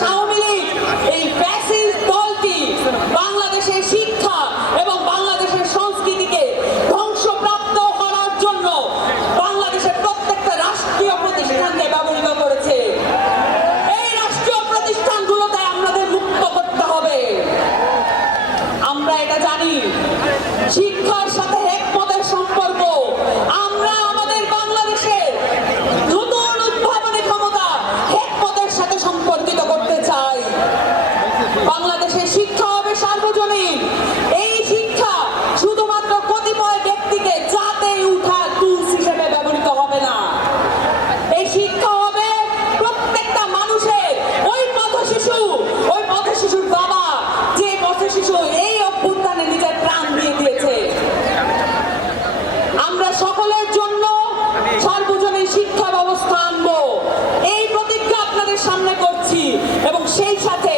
বাংলাদেশ আওয়ামী লীগ এই ফ্যাসিস্ট দলটি বাংলাদেশের শিক্ষা এবং বাংলাদেশের সংস্কৃতিকে ধ্বংসপ্রাপ্ত করার জন্য বাংলাদেশের প্রত্যেকটা রাষ্ট্রীয় প্রতিষ্ঠানকে ব্যবহৃত করেছে। এই রাষ্ট্রীয় প্রতিষ্ঠানগুলোতে আমাদের মুক্ত করতে হবে। আমরা এটা জানি, শিক্ষার সাথে একমতের সম্পর্ক। আমরা আমাদের বাংলাদেশের নতুন উদ্ভাবনী ক্ষমতা একমতের সাথে সম্পর্কিত করতে চাই। বাংলাদেশের শিক্ষা হবে সার্বজনীন। এই শিক্ষা শুধুমাত্র কতিপয় ব্যক্তিকে জাতে উঠা টুলস হিসেবে ব্যবহৃত হবে না। এই শিক্ষা হবে প্রত্যেকটা মানুষের। ওই পথশিশুর বাবা, যে পথশিশু এই অভ্যুত্থানে নিজের প্রাণ দিয়ে দিয়েছে। আমরা সকলের জন্য সার্বজনীন শিক্ষা ব্যবস্থা আনবো, এই প্রতিজ্ঞা আপনাদের সামনে করছি এবং সেই সাথে